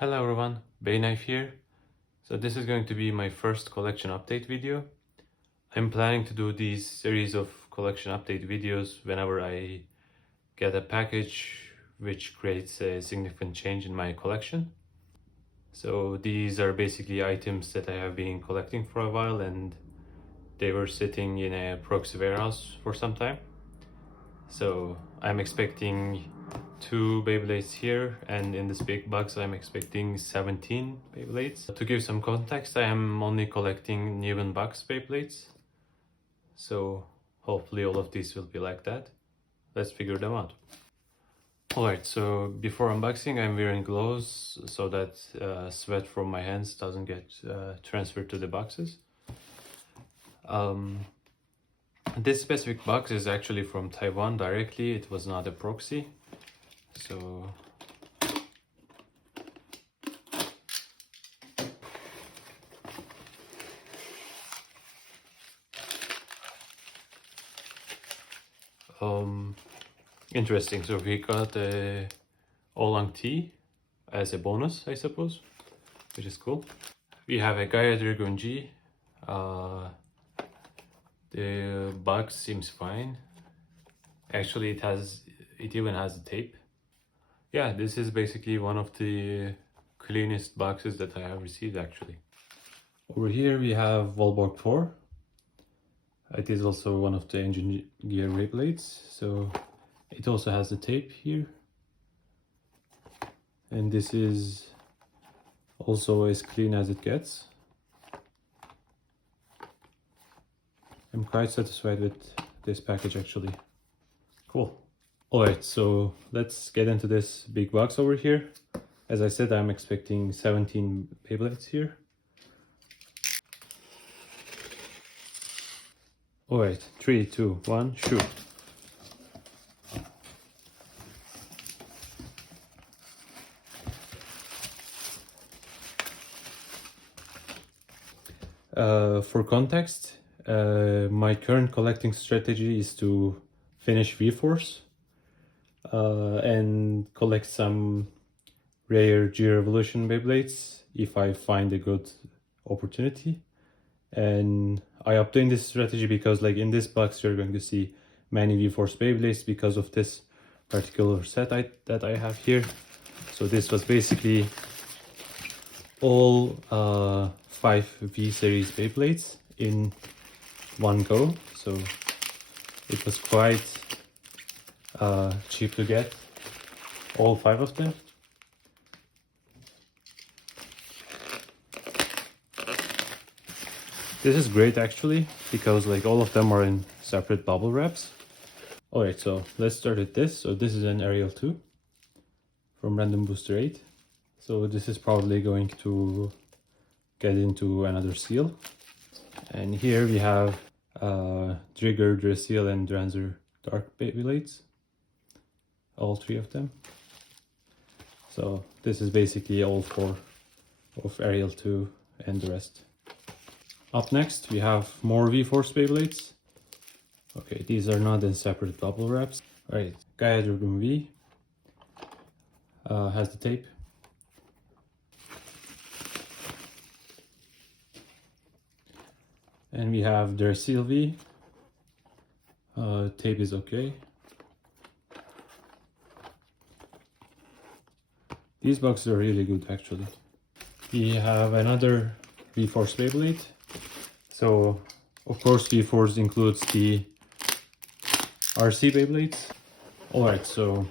Hello everyone, Bayknife here. So this is going to be my first collection update video. I'm planning to do these series of collection update videos whenever I get a package which creates a significant change in my collection. So these are basically items that I have been collecting for a while and they were sitting in a proxy warehouse for some time. So I'm expecting 2 Beyblades here, and in this big box I'm expecting 17 Beyblades. To give some context, I am only collecting new in box Beyblades. So hopefully all of these will be like that. Let's figure them out. Alright, so before unboxing I'm wearing gloves so that sweat from my hands doesn't get transferred to the boxes. This specific box is actually from Taiwan directly, it was not a proxy. So interesting. So we got a oolong tea as a bonus, I suppose, which is cool. We have a Gaia Dragon G. The box seems fine. Actually, it even has the tape. Yeah, this is basically one of the cleanest boxes that I have received actually. Over here we have Volborg 4. It is also one of the engine gear Beyblades, so it also has the tape here. And this is also as clean as it gets. I'm quite satisfied with this package actually. Cool. Alright, so let's get into this big box over here. As I said, I'm expecting 17 Beyblades here. Alright, 3, 2, 1, shoot. For context, my current collecting strategy is to finish V-Force and collect some rare G-Revolution Beyblades if I find a good opportunity. And I obtained this strategy because like in this box you're going to see many V-Force Beyblades because of this particular set that I have here. So this was basically all 5 V-Series Beyblades in one go. So it was quite cheap to get all 5 of them. This is great actually, because like all of them are in separate bubble wraps. Alright, so let's start with this. So this is an Aerial 2 from Random Booster 8. So this is probably going to get into another seal. And here we have Trigger, Drasil and Dranzer Dark Beyblades. All 3 of them. So this is basically all 4 of Aerial 2 and the rest. Up next, we have more V-Force Beyblades. Okay, these are not in separate bubble wraps. Alright, Gaia Dragon V has the tape. And we have Drasil V. Tape is okay. These boxes are really good actually. We have another V-Force Beyblade. So, of course, V-Force includes the RC Beyblades. Alright, so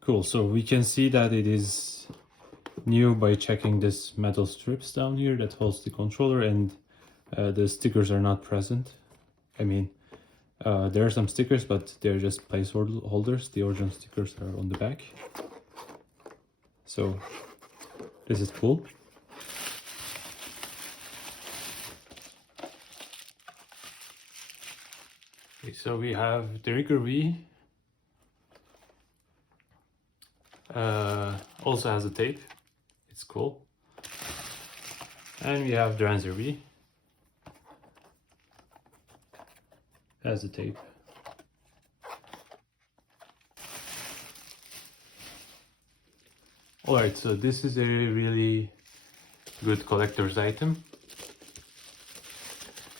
cool. So we can see that it is new by checking this metal strips down here that holds the controller, and the stickers are not present. I mean, there are some stickers, but they're just placeholders. The original stickers are on the back. So this is cool. Okay, so we have the Rigger V. Also has a tape. It's cool. And we have Dranzer V. Has the tape. Alright, so this is a really good collector's item.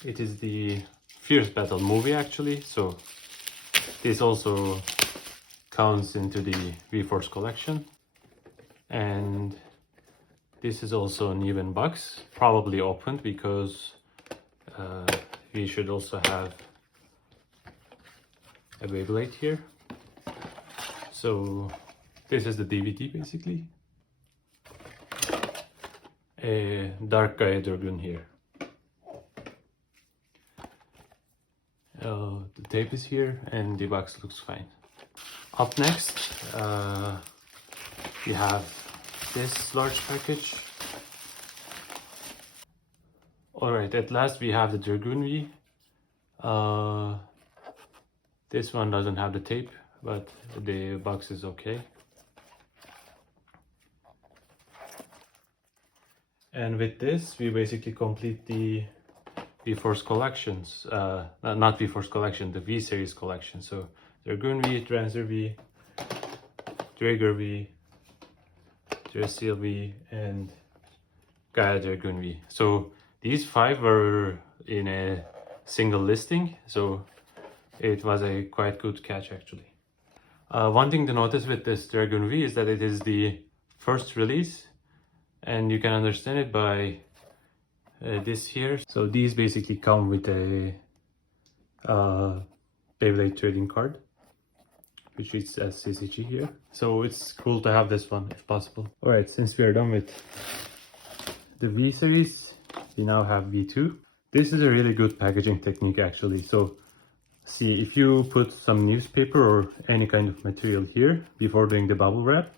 It is the Fierce Battle movie actually, so this also counts into the V-Force collection. And this is also an even box, probably opened because we should also have a Beyblade here. So this is the DVD basically. A Dark Gaia Dragoon here. The tape is here and the box looks fine. Up next, we have this large package. Alright, at last we have the Dragoon V. This one doesn't have the tape, but the box is okay. And with this, we basically complete the V-Force collections. Not V-Force collection, the V-Series collection. So Dragoon V, Transer V, Drager V, Dracil V, and Gaia Dragoon V. So these 5 were in a single listing, so it was a quite good catch actually. One thing to notice with this Dragoon V is that it is the first release, and you can understand it by this here. So these basically come with a Beyblade trading card, which reads as CCG here. So it's cool to have this one if possible. Alright, since we are done with the V series, we now have V2. This is a really good packaging technique actually. So see, if you put some newspaper or any kind of material here before doing the bubble wrap,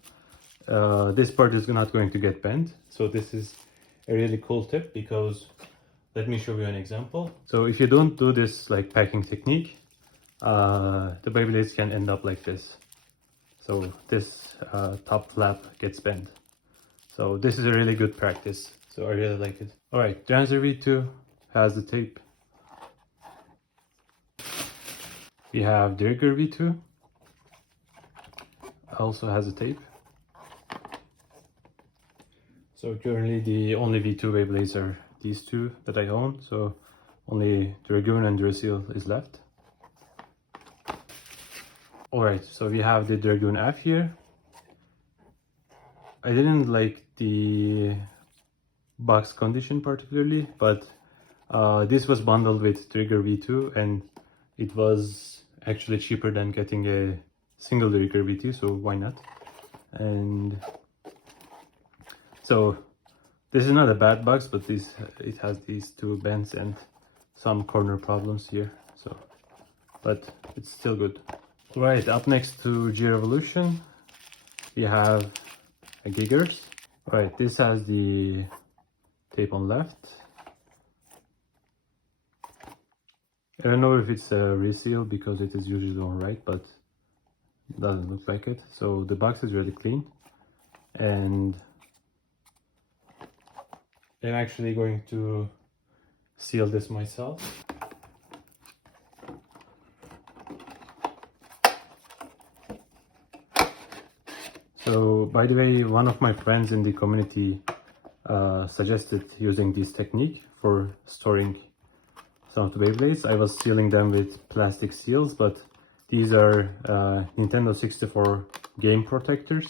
this part is not going to get bent. So this is a really cool tip, because let me show you an example. So if you don't do this like packing technique, the Beyblades can end up like this. So this top flap gets bent. So this is a really good practice. So I really like it. Alright, Transer V2 has the tape. We have Drager V2. Also has a tape. So currently the only V2 Beyblades are these 2 that I own. So only Dragoon and Dracil is left. Alright, so we have the Dragoon F here. I didn't like the box condition particularly, but this was bundled with Trigger V2 and it was actually cheaper than getting a single Trigger V2, so why not? And so this is not a bad box, but it has these 2 bends and some corner problems here, so but it's still good. Right, up next to G Revolution, we have a Giggers. Right, this has the tape on left. I don't know if it's a reseal because it is usually on right, but it doesn't look like it. So the box is really clean, and I'm actually going to seal this myself. So by the way, one of my friends in the community suggested using this technique for storing some of the Beyblades. I was sealing them with plastic seals, but these are Nintendo 64 game protectors,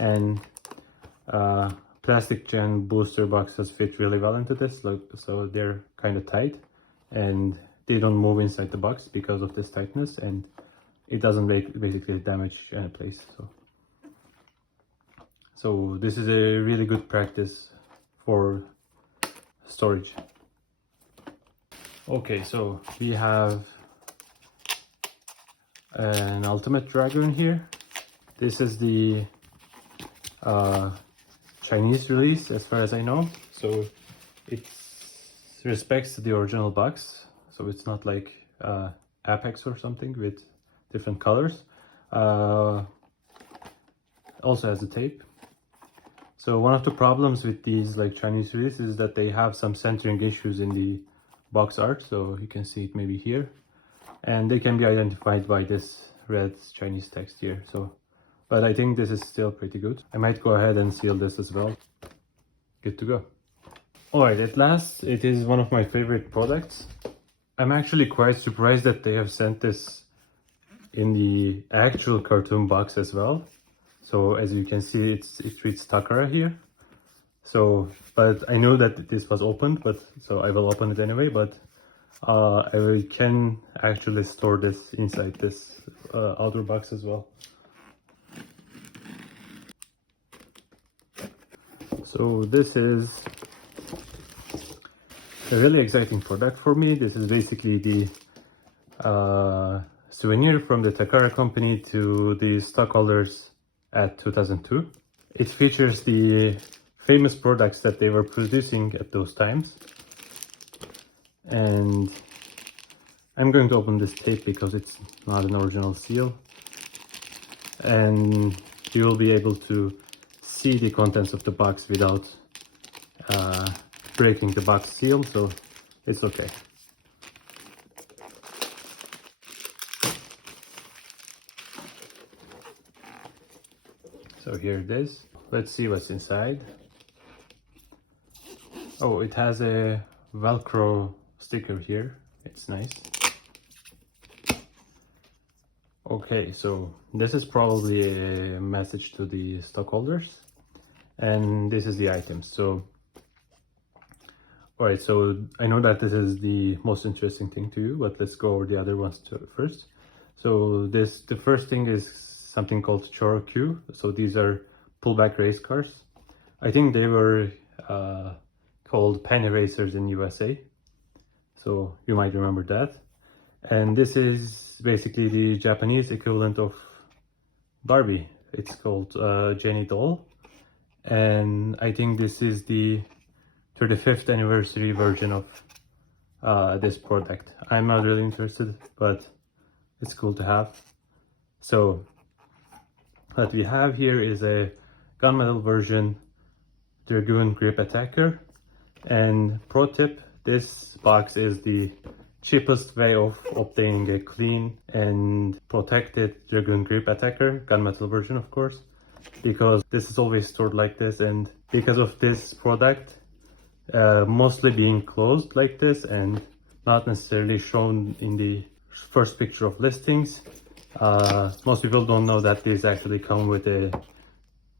and plastic gen booster boxes fit really well into this, so they're kind of tight and they don't move inside the box because of this tightness, and it doesn't basically damage any place. So this is a really good practice for storage. Okay, so we have an Ultimate Dragoon here. This is the Chinese release as far as I know. So it respects the original box. So it's not like Apex or something with different colors. Also has a tape. So one of the problems with these like Chinese releases is that they have some centering issues in the box art. So you can see it maybe here, and they can be identified by this red Chinese text here. So but I think this is still pretty good. I might go ahead and seal this as well. Good to go. Alright, at last, it is one of my favorite products. I'm actually quite surprised that they have sent this in the actual cartoon box as well. So as you can see, it reads Takara here. So, but I know that this was opened, but so I will open it anyway, but I can actually store this inside this outer box as well. So this is a really exciting product for me. This is basically the souvenir from the Takara company to the stockholders at 2002. It features the famous products that they were producing at those times. And I'm going to open this tape because it's not an original seal. And you will be able to see the contents of the box without breaking the box seal, so it's okay. So here it is. Let's see what's inside. Oh, it has a Velcro sticker here. It's nice. Okay, so this is probably a message to the stockholders, and this is the items. So, alright, so I know that this is the most interesting thing to you, but let's go over the other ones first. So the first thing is something called Choro Q. So these are pullback race cars. I think they were called penny racers in USA. So you might remember that. And this is basically the Japanese equivalent of Barbie. It's called Jenny Doll. And I think this is the 35th anniversary version of this product. I'm not really interested, but it's cool to have. So what we have here is a gunmetal version Dragoon Grip Attacker. And pro tip, this box is the cheapest way of obtaining a clean and protected Dragoon Grip Attacker, gunmetal version of course, because this is always stored like this, and because of this product mostly being closed like this and not necessarily shown in the first picture of listings, most people don't know that these actually come with a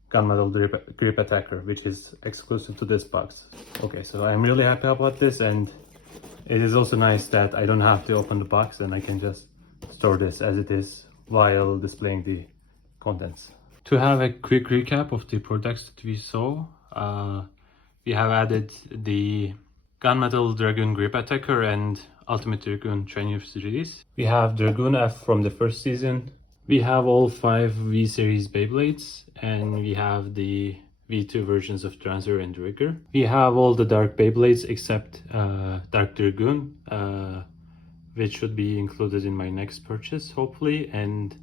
gunmetal grip attacker, which is exclusive to this box. Okay, so I'm really happy about this, and it is also nice that I don't have to open the box and I can just store this as it is while displaying the contents. To have a quick recap of the products that we saw, we have added the gunmetal Dragoon Grip Attacker and Ultimate Dragoon Trainer Series. We have Dragoon F from the first season. We have all 5 V-Series Beyblades, and we have the V2 versions of Transer and Rigger. We have all the Dark Beyblades except Dark Dragoon, which should be included in my next purchase, hopefully. And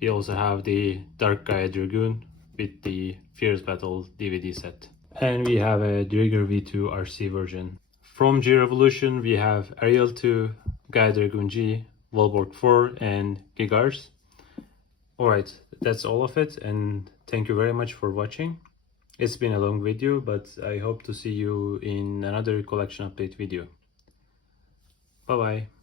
we also have the Dark Gaia Dragoon with the Fierce Battle DVD set. And we have a Rigger V2 RC version. From G Revolution, we have Ariel 2, Gaia Dragoon G, Volborg 4, and Gigars. Alright, that's all of it, and thank you very much for watching. It's been a long video, but I hope to see you in another collection update video. Bye bye.